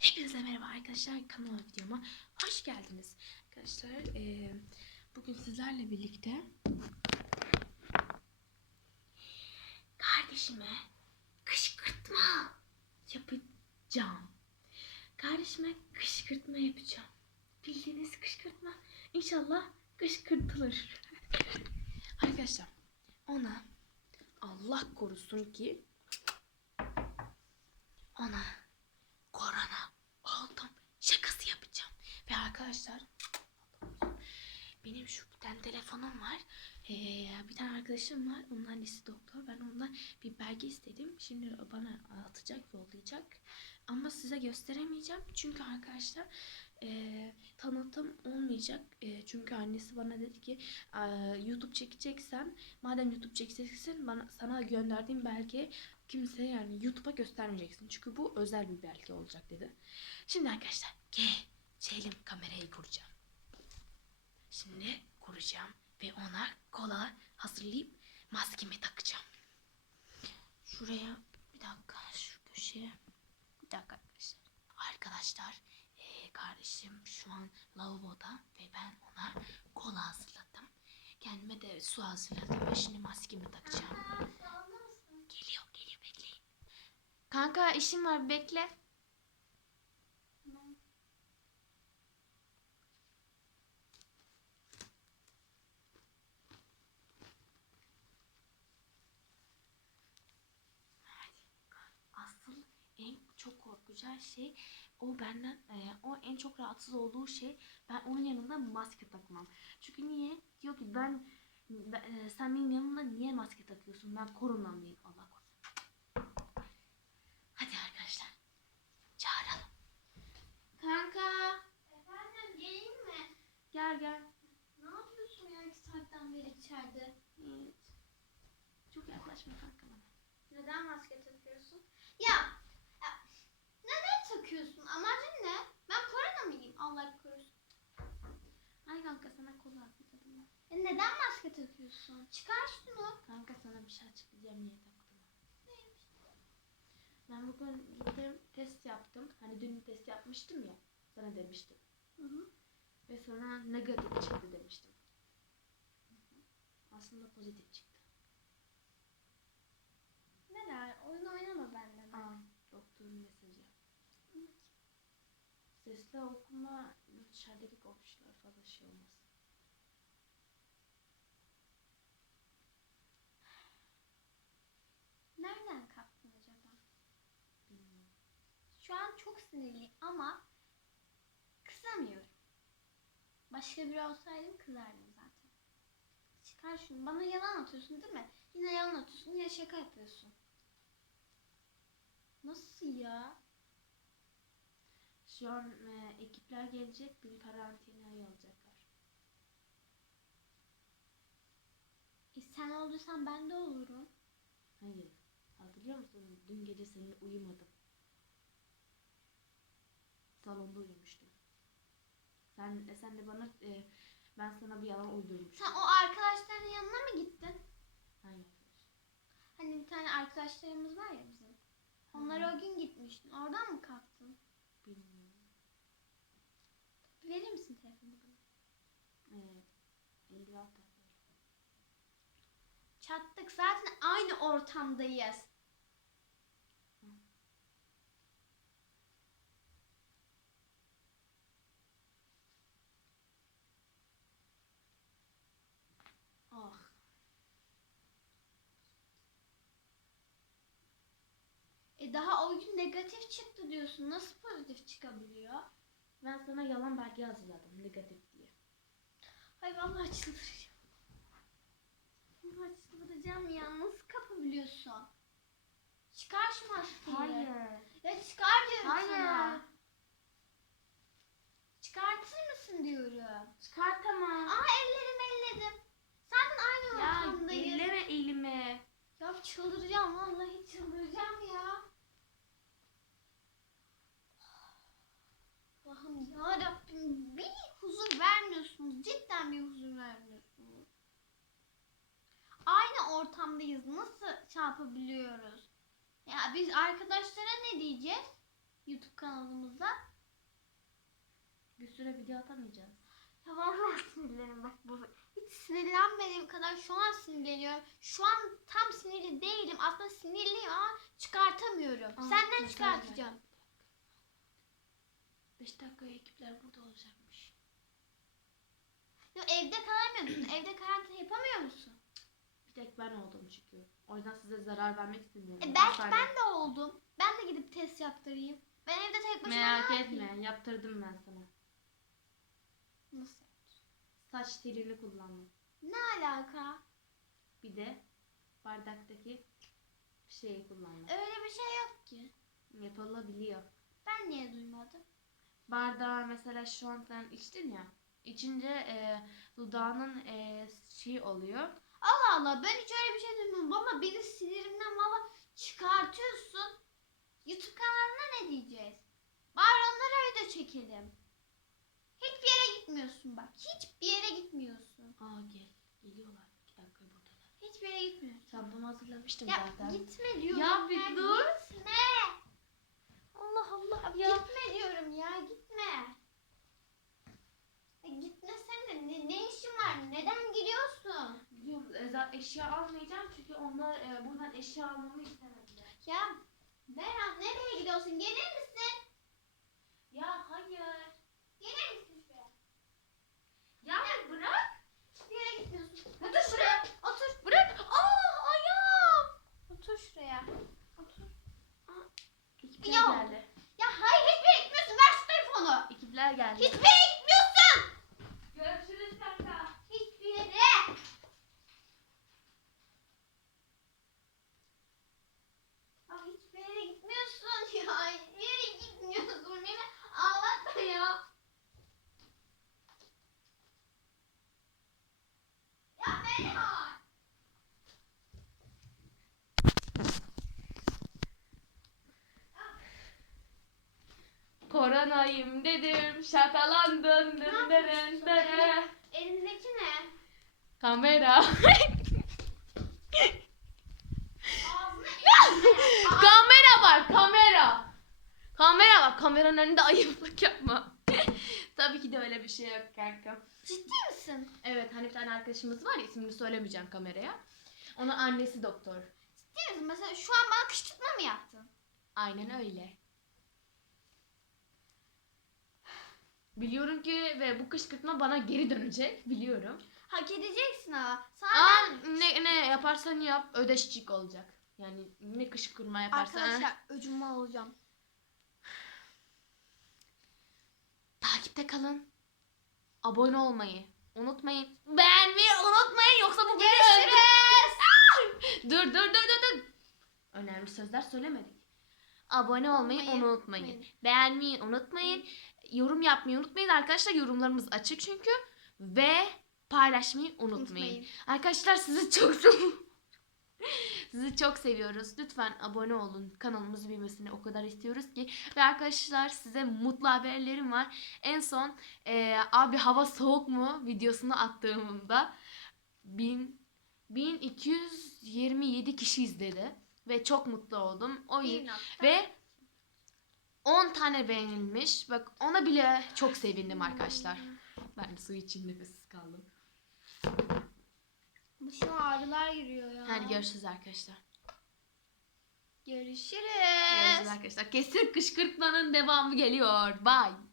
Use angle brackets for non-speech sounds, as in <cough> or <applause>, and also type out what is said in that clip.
Hepinize merhaba arkadaşlar kanalıma videoma hoş geldiniz. Arkadaşlar eee, bugün sizlerle birlikte kardeşime kışkırtma yapacağım. Kardeşime kışkırtma yapacağım. Bildiğiniz kışkırtma İnşallah kışkırtılır. arkadaşlar ona Allah korusun ki ona korona oldum şakası yapacağım. Ve arkadaşlar benim şu bir tane telefonum var. Ee, bir tane arkadaşım var. Onun annesi doktor. Ben ondan bir belge istedim. Şimdi bana atacak, yollayacak. Ama size gösteremeyeceğim. Çünkü arkadaşlar e, tanıtım olmayacak. E, çünkü annesi bana dedi ki e, YouTube çekeceksen madem YouTube çekeceksin bana sana gönderdiğim belge kimseye yani YouTube'a göstermeyeceksin. Çünkü bu özel bir belge olacak dedi. Şimdi arkadaşlar geçelim kamerayı kuracağım. Şimdi kuracağım ve ona kola hazırlayıp maskemi takacağım. Şuraya bir dakika şu köşeye bir dakika arkadaşlar. Arkadaşlar eee, kardeşim şu an lavaboda ve ben ona kola hazırladım. Kendime de su hazırladım ve şimdi maskemi takacağım. Geliyor geliyor bekleyin. Kanka işim var bekle. Asıl en korkacağı şey o benden e, o en çok rahatsız olduğu şey ben onun yanında maske takmam. Çünkü niye? Diyor ki ben, ben, e, sen benim yanımda niye maske takıyorsun? Ben koronalıyım Allah korusun. Hadi arkadaşlar. Çağıralım. Kanka Efendim geleyim mi? gel gel. Ne yapıyorsun ya iki saatten beri içeride? Evet. Çok yaklaşma kanka bana. Neden maske takıyorsun? Ya, ya neden takıyorsun? Amacın ne? Ben korona mıyım? Allah korusun. Ay kanka sana kola hazırladım ben. E neden maske takıyorsun? Çıkar şunu. Kanka sana bir şey açıklayacağım niye taktım. Ben bugün gittim test yaptım. Hani dün test yapmıştım ya. Sana demiştim. Hı hı. Ve sonra negatif çıktı demiştim. Aslında pozitif çıktı. Neler? Oyun oynama benden. Aa, doktorun mesajı. Sesli okuma dışarıdaki komşular fazla şey olmaz. Nereden kaptın acaba? Bilmiyorum. Şu an çok sinirliyim ama kızamıyorum. Başka biri olsaydım kızardım zaten. Çıkar şunu. Bana yalan atıyorsun değil mi? Yine yalan atıyorsun, yine şaka yapıyorsun. Nasıl ya? Şu an e, ekipler gelecek. Beni karantinaya alacaklar. E sen olduysan ben de olurum. Hayır. Hatırlıyor musun? Dün gece seninle uyumadım. Salonda uyumuştum. Sen, e, sen de bana e, ben sana bir yalan uydurmuştum. Sen o arkadaşların yanına mı gittin? Hangi arkadaş? Hani bir tane arkadaşlarımız var ya bizim. Onlara o gün gitmiştin. Oradan mı kalktın? Bilmiyorum. Verir misin telefonu bana? Evet. 56 takıyorum. Çattık. Zaten aynı ortamdayız. E daha o gün negatif çıktı diyorsun. Nasıl pozitif çıkabiliyor? Ben sana yalan belge hazırladım. Negatif diye. Ay vallahi çıldıracağım. Vallahi çıldıracağım ya. Nasıl kapabiliyorsun? Çıkar şu maskeyi. Ya çıkar diyorum Hayır. sana. Çıkartır mısın diyorum. Çıkartamam. Aa ellerimi elledim. Zaten aynı Ya ortamdayız. elleme elimi. Ya çıldıracağım vallahi çıldıracağım ya. Allah'ım ya Rabbim bir huzur vermiyorsunuz. Cidden bir huzur vermiyorsunuz. Aynı ortamdayız. Nasıl şey yapabiliyoruz? Ya biz arkadaşlara ne diyeceğiz? YouTube kanalımıza. Bir süre video atamayacağız. Ya vallahi sinirlerim bak bu. Hiç sinirlenmediğim kadar şu an sinirleniyorum. Şu an tam sinirli değilim. Aslında sinirliyim ama çıkartamıyorum. Aa, Senden çıkartacağım. 5 dakikaya ekipler burada olacakmış. Ya evde kalamıyordun. <clears throat> evde karantina yapamıyor musun? Bir tek ben oldum çünkü. O yüzden size zarar vermek istemiyorum. E belki Aferin. ben de oldum. Ben de gidip test yaptırayım. Ben evde tek başıma Merak ne etme. yapayım? Yaptırdım ben sana. Nasıl? Saç telini kullandım. Ne alaka? Bir de bardaktaki şeyi kullandım. Öyle bir şey yok ki. Yapılabiliyor. Ben niye duymadım? Bardağı mesela şu an sen içtin ya. İçince e, dudağının e, şey oluyor. Allah Allah ben hiç öyle bir şey duymadım. Ama beni sinirimden valla çıkartıyorsun. YouTube kanalına ne diyeceğiz? Bari onlara video çekelim. Hiçbir yere gitmiyorsun bak. Hiçbir yere gitmiyorsun. Aa gel. Geliyorlar. İki dakika buradalar. Hiçbir yere gitmiyorsun. Çantamı hazırlamıştım Ya zaten. gitme diyorum. Ya bir dur. Gitme. Allah Allah. Ya. Gitme diyorum ya gitme. Ya gitmesene ne, ne işin var? Neden gidiyorsun? Biliyorum eza- eşya almayacağım çünkü onlar e, buradan eşya almamı istemediler. Ya Berat nereye gidiyorsun? Gelir misin? Ya hayır. Gelir misin şuraya? Ya bırak. Hiçbir yere gitmiyorsun. Otur şuraya. Otur. Bırak. Aa ayağım. Otur şuraya. Otur. Ekipler Ya. geldi. Ya hayır hiçbir yere gitmiyorsun. Ver şu telefonu. Ekipler geldi. Hiçbir yere gitmiyorsun. Görüşürüz kanka. Hiçbir yere. Ya hiçbir yere gitmiyorsun ya. Hiçbir yere gitmiyorsun. Beni ağlatma ya. Ya Berat. Koronayım dedim. Dırın sen? dırı. Elindeki ne? Kamera. <laughs> Kamera var kamera. Kamera var. Kameranın önünde ayıplık yapma. Tabii ki de öyle bir şey yok kanka. Ciddi misin? Evet hani bir tane arkadaşımız var ya ismini söylemeyeceğim kameraya. Onun annesi doktor. Ciddi misin? Mesela şu an bana kışkırtma mı yaptın? Aynen öyle. Biliyorum ki ve bu kışkırtma bana geri dönecek. Biliyorum. Hak edeceksin ama. Sana Aa, ben- ne, ne yaparsan yap ödeşçik olacak. Yani ne kışkırtma yaparsan. Arkadaşlar öcümü alacağım. Takipte kalın. Abone olmayı unutmayın. Beğenmeyi unutmayın yoksa bu videoyu Görüşürüz. Dur dur dur dur dur. Önemli sözler söylemedik. Abone olmayı Olmayı unutmayın. unutmayın. Beğenmeyi unutmayın. Yorum yapmayı unutmayın arkadaşlar. Yorumlarımız açık çünkü. Ve paylaşmayı unutmayın. Unutmayın. Arkadaşlar sizi çok seviyorum. <laughs> Sizi çok seviyoruz. Lütfen abone olun. Kanalımız büyümesini o kadar istiyoruz ki. Ve arkadaşlar size mutlu haberlerim var. En son eee, abi hava soğuk mu videosunu attığımda 1000 1227 kişi izledi ve çok mutlu oldum. O ve 10 tane beğenilmiş. Bak ona bile çok sevindim arkadaşlar. Ben su için nefessiz kaldım. Başıma ağrılar giriyor ya. Hadi görüşürüz arkadaşlar. Görüşürüz. Görüşürüz arkadaşlar. Kesin kışkırtmanın devamı geliyor. Bye.